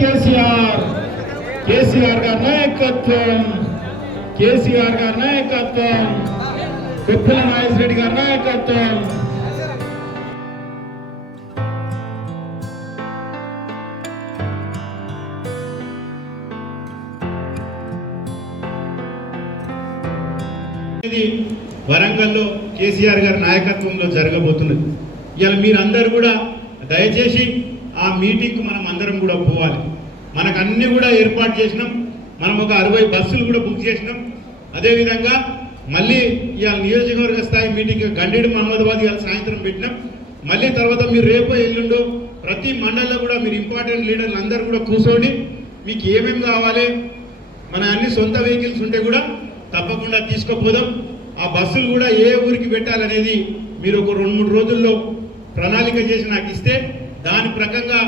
కేసీఆర్ కేసీఆర్ గారి నాయకత్వం కేసీఆర్ గారి నాయకత్వం కొప్పుల నాగేశ్వరరెడ్డి గారి నాయకత్వం వరంగల్లో కేసీఆర్ గారి నాయకత్వంలో జరగబోతున్నది. ఇవాళ మీరందరూ కూడా దయచేసి ఆ మీటింగ్కు మనం అందరం కూడా పోవాలి. మనకు అన్ని కూడా ఏర్పాటు చేసినాం. మనం ఒక 60 బస్సులు కూడా బుక్ చేసినాం. అదేవిధంగా మళ్ళీ ఇవాళ నియోజకవర్గ స్థాయి మీటింగ్ గండేడు మహమ్మదాబాద్ ఇవాళ సాయంత్రం పెట్టినాం. మళ్ళీ తర్వాత మీరు రేపు ఎల్లుండో ప్రతి మండలంలో కూడా మీరు ఇంపార్టెంట్ లీడర్లు అందరూ కూడా కూర్చోండి. మీకు ఏమేమి కావాలి, మన అన్ని సొంత వెహికల్స్ ఉంటే కూడా తప్పకుండా తీసుకుపోదాం. ఆ బస్సులు కూడా ఏ ఊరికి పెట్టాలనేది మీరు ఒక 2-3 రోజుల్లో ప్రణాళిక చేసి నాకు ఇస్తే దాని ప్రకంగా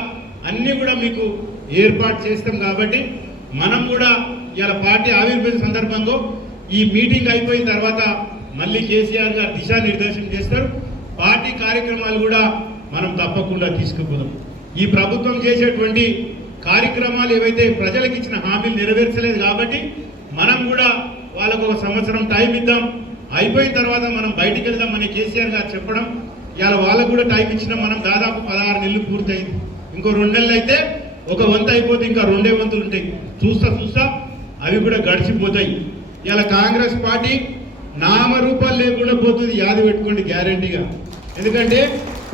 అన్నీ కూడా మీకు ఏర్పాటు చేస్తాం. కాబట్టి మనం కూడా ఇలా పార్టీ ఆవిర్భావ సందర్భంగా ఈ మీటింగ్ అయిపోయిన తర్వాత మళ్ళీ కేసీఆర్ గారు దిశానిర్దేశం చేస్తారు. పార్టీ కార్యక్రమాలు కూడా మనం తప్పకుండా తీసుకుపోదాం. ఈ ప్రభుత్వం చేసేటువంటి కార్యక్రమాలు ఏవైతే ప్రజలకు ఇచ్చిన హామీలు నెరవేర్చలేదు కాబట్టి మనం కూడా వాళ్ళకు ఒక సంవత్సరం టైం ఇద్దాం. అయిపోయిన తర్వాత మనం బయటికి వెళ్దామని కేసీఆర్ గారు చెప్పడం, ఇవాళ వాళ్ళకు కూడా టైం ఇచ్చినాం. మనం దాదాపు 16 నెలలు పూర్తయింది. ఇంకో 2 నెలలు అయితే ఒక వంతు అయిపోతే ఇంకా 2 వంతులు ఉంటాయి. చూస్తా అవి కూడా గడిచిపోతాయి. ఇలా కాంగ్రెస్ పార్టీ నామరూపాలు లేకుండా పోతుంది. యాది పెట్టుకోండి గ్యారంటీగా. ఎందుకంటే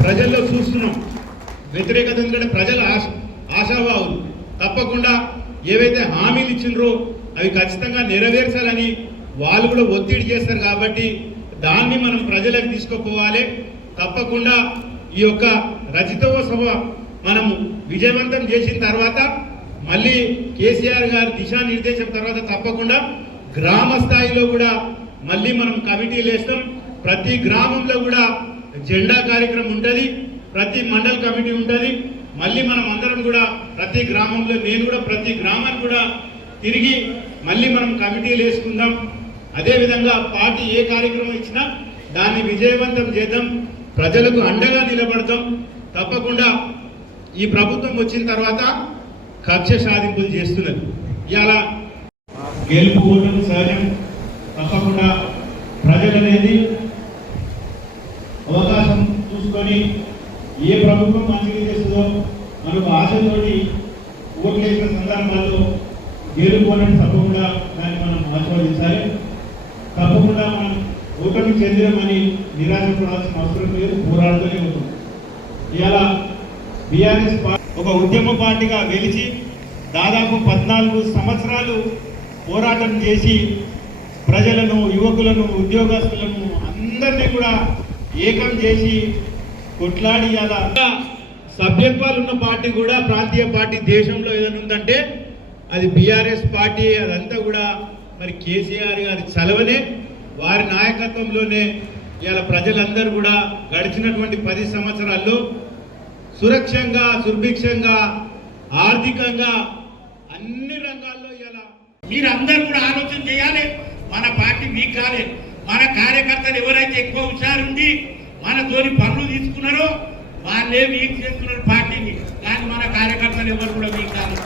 ప్రజల్లో చూస్తున్నాం వ్యతిరేకత. ఎందుకంటే ప్రజల ఆశావాహులు తప్పకుండా ఏవైతే హామీలు ఇచ్చినరో అవి ఖచ్చితంగా నెరవేర్చాలని వాళ్ళు కూడా ఒత్తిడి చేస్తారు. కాబట్టి దాన్ని మనం ప్రజలకు తీసుకుపోవాలి. తప్పకుండా ఈ యొక్క రజతోత్సవ మనం విజయవంతం చేసిన తర్వాత మళ్ళీ కేసీఆర్ గారి దిశానిర్దేశం తర్వాత తప్పకుండా గ్రామ స్థాయిలో కూడా మళ్ళీ మనం కమిటీలు వేస్తాం. ప్రతి గ్రామంలో కూడా జెండా కార్యక్రమం ఉంటుంది, ప్రతి మండల కమిటీ ఉంటుంది. మళ్ళీ మనం అందరం కూడా ప్రతి గ్రామంలో, నేను కూడా ప్రతి గ్రామాన్ని కూడా తిరిగి మళ్ళీ మనం కమిటీలు వేసుకుందాం. అదేవిధంగా పార్టీ ఏ కార్యక్రమం ఇచ్చినా దాన్ని విజయవంతం చేద్దాం. ప్రజలకు అండగా నిలబడతాం. తప్పకుండా ఈ ప్రభుత్వం వచ్చిన తర్వాత కక్ష సాధింపులు చేస్తున్నది. ఇలా గెలుపు ఓటమి సహజం. తప్పకుండా ప్రజలు అనేది అవకాశం చూసుకొని ఏ ప్రభుత్వం మంచిగా చేస్తుందో మనకు ఆశతోటి ఓట్లేసిన సందర్భాల్లో గెలుపోవడం తప్పకుండా దాన్ని మనం ఆస్వాదించాలి. తప్పకుండా మనం ఓటమి చెందినమని నిరాశపడాల్సిన అవసరం లేదు. పోరాడుతూనే ఉంటుంది. ఇలా బీఆర్ఎస్ ఒక ఉద్యమ పార్టీగా వెలిచి దాదాపు 14 సంవత్సరాలు పోరాటం చేసి ప్రజలను, యువకులను, ఉద్యోగస్తులను అందరినీ కూడా ఏకం చేసి కొట్లాడి అలా సభ్యత్వాలు ఉన్న పార్టీ కూడా ప్రాంతీయ పార్టీ దేశంలో ఏదైనా ఉందంటే అది బీఆర్ఎస్ పార్టీ. అదంతా కూడా మరి కేసీఆర్ గారి చలవనే, వారి నాయకత్వంలోనే ఇలా ప్రజలందరూ కూడా గడిచినటువంటి 10 సంవత్సరాల్లో సురక్షంగా, సుభిక్షంగా, ఆర్థికంగా అన్ని రంగాల్లో ఇలా మీరందరూ కూడా ఆలోచన చేయాలి. మన పార్టీ వీక్ కాలేదు. మన కార్యకర్తలు ఎవరైతే ఎక్కువ హుషారుండి మనతోని పనులు తీసుకున్నారో వాళ్ళే వీక్ చేస్తున్నారు పార్టీని. కానీ మన కార్యకర్తలు ఎవరు కూడా వీక్ కాదు.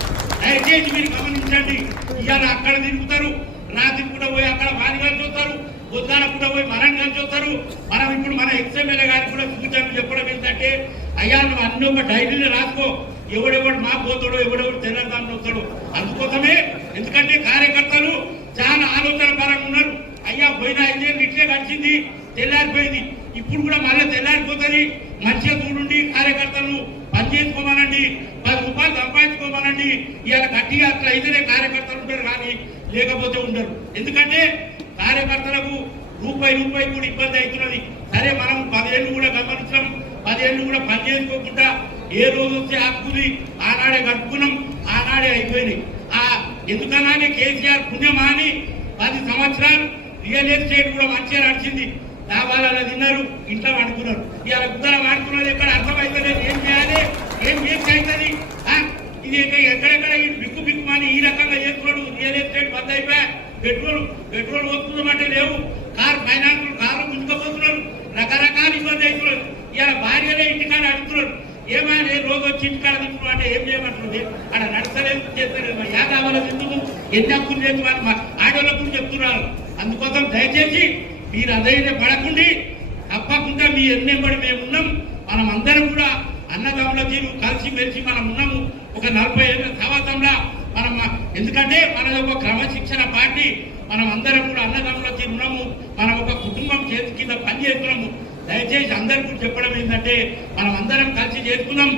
దయచేసి మీరు గమనించండి. ఇవాళ అక్కడ తిరుగుతారు, రాత్రి కూడా పోయి అక్కడ వారి కలిసి వస్తారు, పొద్దున కూడా పోయి మనం కలిసి వస్తారు. మనం ఇప్పుడు మన ఎక్స్ఎమ్మెల్యే గారికి కూడా సూచనలు చెప్పడం ఏంటంటే, అయ్యా నువ్వు అన్ని ఒక డైరీలో రాసుకో, ఎవడెవడు మా పోతాడో ఎవడెవడు తెలంగాణ వస్తాడో. అందుకోసమే, ఎందుకంటే కార్యకర్తలు చాలా ఆలోచన పరంగా ఉన్నారు. అయ్యా పోయిన 5 ఏళ్ళు ఇట్లే గడిచింది, తెల్లారిపోయింది, ఇప్పుడు కూడా మళ్ళీ తెల్లారిపోతుంది. మంచిగా చూడండి, కార్యకర్తలను పని చేసుకోమనండి, 10 రూపాయలు సంపాదించుకోమనండి. ఇవాళ గట్టిగా అట్లా అయితేనే కార్యకర్తలు ఉంటారు, కానీ లేకపోతే ఉండరు. ఎందుకంటే కార్యకర్తలకు రూపాయి కూడా ఇబ్బంది అవుతున్నది. సరే మనం 10 ఏళ్ళు కూడా గమనించాం, 10 ఏళ్ళు కూడా పని చేసుకోకుండా ఏ రోజు వస్తే హక్కుది ఆనాడే కట్టుకున్నాం, ఆనాడే అయిపోయినాయి. ఎందుకన్నానే కేసీఆర్ పుణ్యమా అని 10 సంవత్సరాలు రియల్ ఎస్టేట్ కూడా మంచిగా నడిచింది. లాభాలలో తిన్నారు, ఇంట్లో వాడుకున్నారు. ఇవాళ ఉత్తరం వాడుకున్నది ఎక్కడ అర్థమవుతుంది, ఏం చేయాలి, ఏం అవుతుంది. ఇది ఎక్కడెక్కడ ఈ బిక్కుమని ఈ రకంగా చేస్తున్నాడు. రియల్ ఎస్టేట్ బంద్ అయిపోయా, పెట్రోల్ వస్తుందంటే లేవు, ఫైనాన్స్ కారు ముందుకుపోతున్నారు, రకరకాల ఇబ్బంది అవుతున్నారు. ఇవాళ భార్యలే ఇంటికాడ అడుగుతున్నారు, ఏమైనా రోజు వచ్చి ఇంటికాడ తింటున్నావు అంటే ఏం చేయమంటుంది అక్కడ నడసలేదు చేస్తారు యాదావల ఎందుకు ఎన్ని హక్కులు లేదు వాళ్ళు ఆడవాళ్ళకు చెప్తున్నారు. అందుకోసం దయచేసి మీరు అదైతే పడకుండి తప్పకుండా మీ ఎన్నెంబడి మేము ఉన్నాం. మనం అందరం కూడా అన్నదమ్ముల తీరు కలిసి మెలిసి మనం ఉన్నాము. ఒక 40 ఏళ్ళ సవాసంలో మనం ఎందుకంటే మనది ఒక క్రమశిక్షణ పార్టీ. మనం అందరం కూడా అన్నదమ్ముల తీరు ఉన్నాము. మనం ఒక కుటుంబం చేతి కింద పని చేస్తున్నాము. దయచేసి అందరికీ చెప్పడం ఏంటంటే మనం అందరం కలిసి చేసుకున్నాం.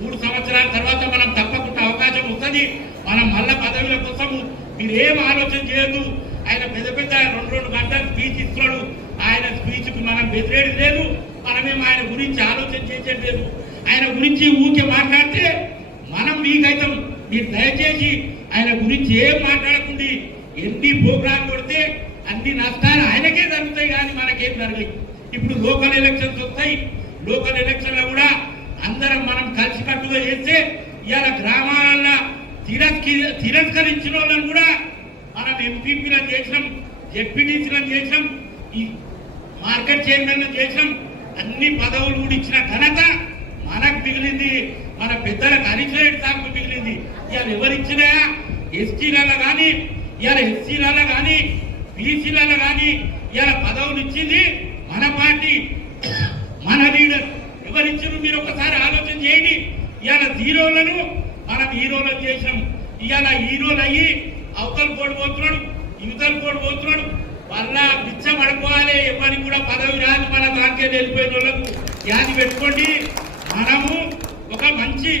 3 సంవత్సరాల తర్వాత మనం తప్పకుండా అవకాశం వస్తుంది. మనం మళ్ళా పదవుల కోసము మీరు ఏం ఆలోచన చేయదు. ఆయన పెద్ద పెద్ద 2 గంటలు స్పీచ్ ఇస్తున్నాడు. ఆయన స్పీచ్ కు మనం బెదిరేది లేదు. మనమేం ఆయన గురించి ఆలోచన చేసేది లేదు. ఆయన గురించి ఊరికే మాట్లాడితే మనం మీకైతాం. మీరు దయచేసి ఆయన గురించి ఏం మాట్లాడకుండా ఎన్ని ప్రోగ్రాం కొడితే అన్ని నష్టాలు ఆయనకే జరుగుతాయి కానీ మనకేం జరగాయి. ఇప్పుడు లోకల్ ఎలక్షన్స్ వస్తాయి. లోకల్ ఎలక్షన్ లో కూడా అందరం మనం కలిసికట్టుగా చేస్తే ఇవాళ గ్రామాలలో తిరస్కరించిన వాళ్ళని కూడా మనం ఎంపీపీలను చేసినాం, జెడ్పీటీసీలను చేసినాం, ఈ మార్కెట్ చైర్మన్ చేసినాం. అన్ని పదవులు కూడా ఇచ్చిన ఘనత మనకు మిగిలింది. మన పెద్దలకు హరీశ్రెడ్డి సార్కు మిగిలింది. ఇవాళ ఎవరిచ్చినా ఎస్టీలలో కానీ ఇవాళ ఎస్సీలలో కానీ బీసీలలో కానీ ఇవాళ పదవులు ఇచ్చింది మన పార్టీ, మన లీడర్. ఎవరిచ్చారు మీరు ఒకసారి ఆలోచన చేయండి. ఇవాళ జీరోలను మనం హీరోలను చేసినాం. ఇవాళ హీరోలు అయ్యి అవతల కోడి పోతున్నాడు, యువతల కోడి పోతున్నాడు. వాళ్ళ బిచ్చ పడుకోవాలి. ఎవరికి కూడా పదవి రాదు. మన దానికే వెళ్ళిపోయిన వాళ్ళకు యాది పెట్టుకోండి. మనము ఒక మంచి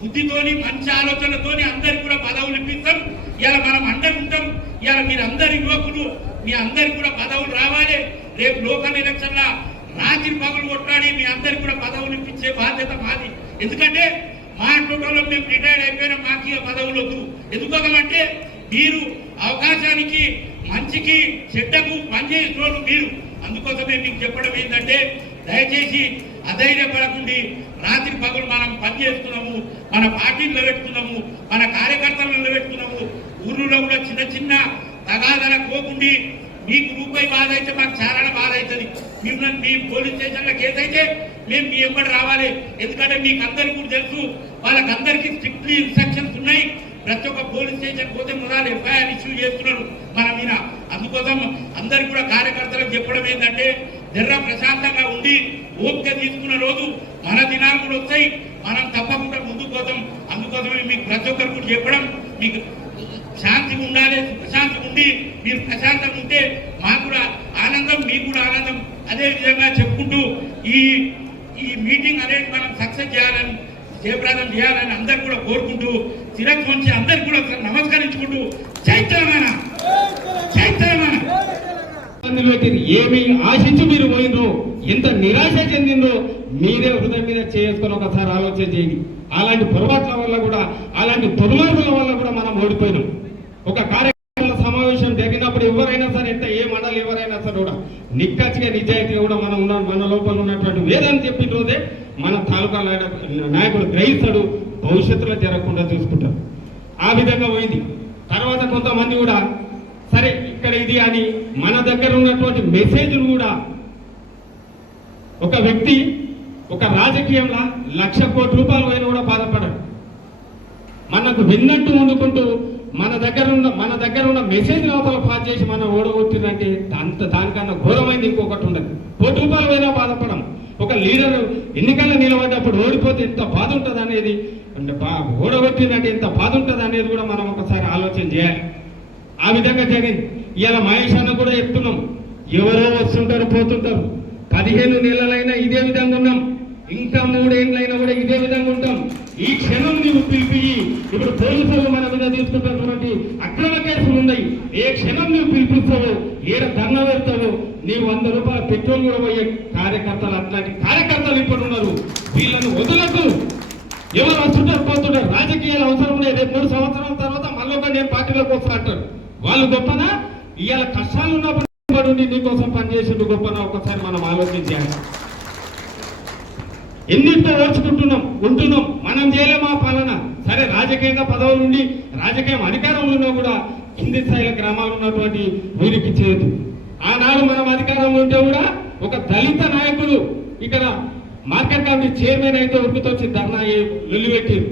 బుద్ధితోని మంచి ఆలోచనతోని అందరికి కూడా పదవులు ఇప్పిస్తాం. ఇలా మనం అండకుంటాం. ఇలా మీరు అందరి యువకులు మీ అందరికి కూడా పదవులు రావాలి. రేపు లోకల్ ఎలక్షన్ లా రాత్రి పగులు కొట్లాడి మీ అందరికి కూడా పదవులు ఇప్పించే బాధ్యత మాది. ఎందుకంటే మా టోటోలో మేము రిటైర్డ్ అయిపోయినా మాకు పదవులు వద్దు. ఎందుకోగమంటే మీరు అవకాశానికి మంచికి చెడ్డకు పనిచేసిన మీరు. అందుకోసమే మీకు చెప్పడం ఏంటంటే దయచేసి అధైర్యపడకుండా రాత్రి పగులు మనం పనిచేస్తున్నాము. మన పార్టీలు నిలబెట్టుకున్నాము, మన కార్యకర్తలను నిలబెట్టుకున్నాము. ఊళ్ళో కూడా చిన్న చిన్న తగాదల పోకుండి మీకు రూపాయి బాధ అయితే మాకు చాలా బాధ అవుతుంది. మిమ్మల్ని మీ పోలీస్ స్టేషన్లో కేసు అయితే మేము మీ ఎంబడి రావాలి. ఎందుకంటే మీకు అందరికీ కూడా తెలుసు, వాళ్ళకందరికీ స్ట్రిక్ట్లీ ఇన్స్ట్రక్షన్స్ ఉన్నాయి. ప్రతి ఒక్క పోలీస్ స్టేషన్ పోతే మొదలు ఎఫ్ఐఆర్ ఇష్యూ చేస్తున్నారు మన మీద. అందుకోసం అందరికి కూడా కార్యకర్తలకు చెప్పడం ఏంటంటే జర్ర ప్రశాంతంగా ఉండి ఓపిక తీసుకున్న రోజు మన దినాలు కూడా వస్తాయి. మనం తప్పకుండా ముందుకు పోతాం. అందుకోసమే మీకు ప్రతి ఒక్కరు కూడా చెప్పడం, మీకు శాంతిగా ఉండాలి, ప్రశాంతంగా ఉండి మీరు ప్రశాంతంగా ఉంటే మాకు కూడా ఆనందం, మీకు కూడా ఆనందం. అదే విధంగా చెప్పుకుంటూ ఈ మీటింగ్ అనేది మనం సక్సెస్ చేయాలని, జయప్రదం చేయాలని అందరు కూడా కోరుకుంటూ శిరస్సు వంచి అందరికి కూడా నమస్కరించుకుంటూ జై తెలంగాణ, జై తెలంగాణ. ఏమి ఆశించి మీరు పోయినో, ఎంత నిరాశ చెందిందో మీరే హృదయం మీద చేసుకొని ఒకసారి ఆలోచన చేయండి. అలాంటి పొరపాట్ల వల్ల కూడా, అలాంటి దుర్మార్గుల వల్ల కూడా మనం ఓడిపోయినాం. ఒక కార్యకర్తల సమావేశం జరిగినప్పుడు ఎవరైనా సరే, ఎంత ఏ మండలి ఎవరైనా సరే కూడా నిక్కచ్చిగా నిజాయితీగా కూడా మనం మన లోపల ఉన్నటువంటి వేదని చెప్పిన రోజే మన తాలూకా నాయకుడు గ్రహిస్తాడు, భవిష్యత్తులో జరగకుండా చూసుకుంటారు. ఆ విధంగా పోయింది. తర్వాత కొంతమంది కూడా సరే ఇక్కడ ఇది అని మన దగ్గర ఉన్నటువంటి మెసేజ్లు కూడా ఒక వ్యక్తి ఒక రాజకీయంలో 1,00,000 కోట్ల రూపాయలు అయినా కూడా బాధపడడు. మనకు విన్నట్టు వండుకుంటూ మన దగ్గర ఉన్న మెసేజ్ లోపల పాస్ చేసి మనం ఓడగొట్టిందంటే దానికన్నా ఘోరమైంది ఇంకొకటి ఉండదు. కోటి రూపాయలు అయినా బాధపడం. ఒక లీడర్ ఎన్నికల్లో నిలబడ్డప్పుడు ఓడిపోతే ఎంత బాధ ఉంటుంది అనేది, అంటే ఓడగొట్టిందంటే ఎంత బాధ ఉంటుంది అనేది కూడా మనం ఒకసారి ఆలోచన చేయాలి. ఆ విధంగా జరిగింది. ఇవాళ మహేష్ అన్న కూడా చెప్తున్నాం, ఎవరో వస్తుంటారు పోతుంటారు. 15 నెలలైనా ఇదే విధంగా ఉన్నాం, ఇంకా 3 ఏళ్ళైనా కూడా ఇదే విధంగా ఉంటాం. ఈ క్షణం నీవు పిలిపి, ఇప్పుడు పోలీసులు మన మీద తీసుకుంటున్నటువంటి అక్రమ కేసులు ఉన్నాయి. ఏ క్షణం నువ్వు పిలిపిస్తావో, ఏడ ధర్నా పెడతావో, నీవు 100 రూపాయల పెట్రోల్ కూడా పోయే కార్యకర్తలు, అట్లాంటి కార్యకర్తలు ఇప్పుడు ఉన్నారు. వీళ్ళను వదలద్దు. ఎవరు వస్తుంటారు పోతుంటారు. రాజకీయాలు అవసరం లేదు. 3 సంవత్సరాల తర్వాత మళ్ళీ నేను పార్టీలోకి వస్తా అంటారు. వాళ్ళు గొప్పనా? ఇవాళ కష్టాలు ఉన్నప్పుడు నీకోసం పనిచేసిండు గొప్పనా? ఒకసారి మనం ఆలోచించాలి. ఎన్నింటితో ఉంటున్నాం. మనం చేయలేమా పాలన? సరే రాజకీయంగా పదవులు ఉండి రాజకీయం అధికారంలో ఉన్నా కూడా కింది స్థాయిల గ్రామాలు ఉన్నటువంటి ఊరికి చేయదు. ఆనాడు మనం అధికారంలో ఉంటే కూడా ఒక దళిత నాయకుడు ఇక్కడ మార్కెట్ కమిటీ చైర్మన్ అయితే ఉరుకుతో వచ్చి ధర్నా లొల్లిపెట్టారు.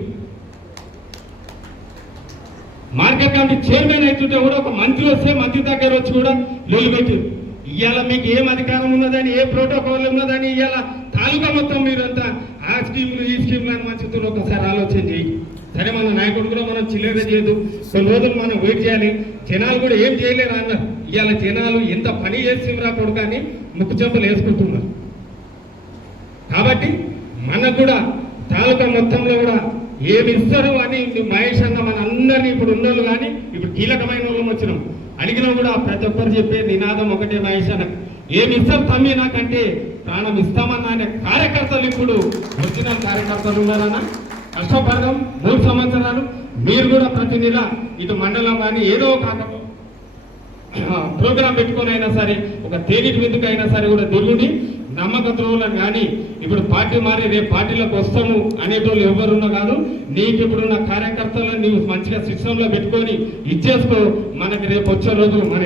మార్కెట్ కమిటీ చైర్మన్ అవుతుంటే కూడా ఒక మంత్రి వస్తే మంత్రి దగ్గర వచ్చి కూడా లొల్లిపెట్టారు. ఇవాళ మీకు ఏం అధికారం ఉన్నదని, ఏ ప్రోటోకాల్ ఉన్నదని, ఇవాళ తాలూకా మొత్తం మీరంతా ఆ స్కీమ్లు ఈ స్కీమ్లు అని మంచితో ఒకసారి ఆలోచన చేయి. సరే, మన నాయకుడు కూడా మనం చిల్లర చేయదు, కొన్ని రోజులు మనం వెయిట్ చేయాలి. జనాలు కూడా ఏం చేయలేరు అన్నారు. ఇవాళ జనాలు ఎంత పని చేసిండ్రా కొడు కానీ ముక్కు చెంపలు వేసుకుంటున్నారు. కాబట్టి మనకు కూడా తాలూకా మొత్తంలో కూడా ఏమి ఇస్తారు అని మహేష్ అన్న మన అందరినీ ఇప్పుడు ఉన్నోళ్ళు కానీ ఇప్పుడు కీలకమైన వాళ్ళు వచ్చినాం అడిగినా కూడా ప్రతి ఒక్కరు చెప్పే నినాదం ఒకటే, మహేష్ అన్న ఏమి ఇస్తారు తమ్మి నాకంటే ప్రాణం ఇస్తామన్నా అనే కార్యకర్తలు ఇప్పుడు ఒరిజినల్ కార్యకర్తలు ఉన్నారన్న. కష్టపడదాం 3 సంవత్సరాలు. మీరు కూడా ప్రతి నెల ఇటు మండలం కానీ ఏదో ఒక ప్రోగ్రాం పెట్టుకొని అయినా సరే, ఒక తేలిక విందుకైనా సరే కూడా దిగుని నమ్మక ద్రోహులను కానీ ఇప్పుడు పార్టీ మారి రేపు పార్టీలోకి వస్తాము అనేటోళ్ళు ఎవరున్నా కాదు. నీకు ఇప్పుడున్న కార్యకర్తలను నీవు మంచిగా సిస్టంలో పెట్టుకొని ఇచ్చేసుకో. మనకి రేపు వచ్చే రోజు మన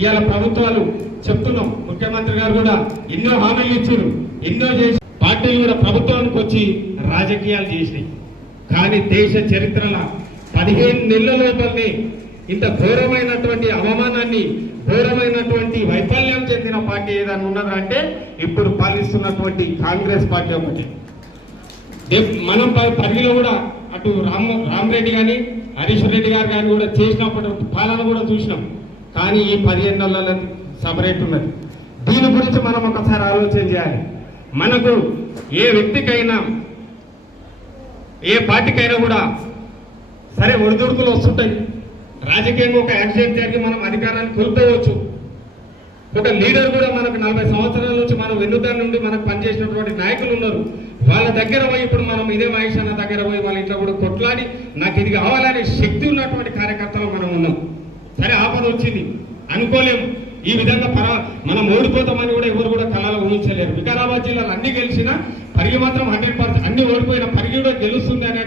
ఇవాళ ప్రభుత్వాలు చెప్తున్నాం, ముఖ్యమంత్రి గారు కూడా ఎన్నో హామీలు ఇచ్చారు, ఎన్నో చేసి పార్టీలు కూడా ప్రభుత్వానికి వచ్చి రాజకీయాలు చేసినాయి. కానీ దేశ చరిత్రలో 15 నెలల లోపలనే ఇంత ఘోరమైనటువంటి అవమానాన్ని, ఘోరమైనటువంటి వైఫల్యం చెందిన పార్టీ ఏదైనా ఉన్నదా అంటే ఇప్పుడు పాలిస్తున్నటువంటి కాంగ్రెస్ పార్టీ ఒకటి. మనం పరిధిలో కూడా అటు రామరెడ్డి కానీ హరీష్ రెడ్డి గారు కానీ కూడా చేసినప్పటి పాలన కూడా చూసినాం. కానీ ఈ 15 నెలల సపరేట్ ఉన్నది. దీని గురించి మనం ఒకసారి ఆలోచన చేయాలి. మనకు ఏ వ్యక్తికైనా ఏ పార్టీకైనా కూడా సరే ఒడిదుడుకులు వస్తుంటాయి. రాజకీయంగా ఒక యాక్సిడెంట్ జరిగి మనం అధికారాన్ని కోల్పోవచ్చు. ఒక లీడర్ కూడా మనకు 40 సంవత్సరాల నుంచి మనం వెన్నుదారి నుండి మనకు పనిచేసినటువంటి నాయకులు ఉన్నారు. వాళ్ళ దగ్గర పోయి ఇప్పుడు మనం ఇదే మహేష్ అన్న దగ్గర పోయి వాళ్ళ ఇంట్లో కూడా కొట్లాడి నాకు ఇది కావాలనే శక్తి ఉన్నటువంటి కార్యకర్తలు మనం ఉన్నాం. సరే, ఆపద వచ్చింది అనుకోలేము. ఈ విధంగా మనం ఓడిపోతామని కూడా ఎవరు కూడా కళలో ఊహించలేరు. వికారాబాద్ జిల్లాలో అన్ని గెలిచినా పరిగి మాత్రం 100% అన్ని ఓడిపోయిన పరిగి కూడా గెలుస్తుంది అనే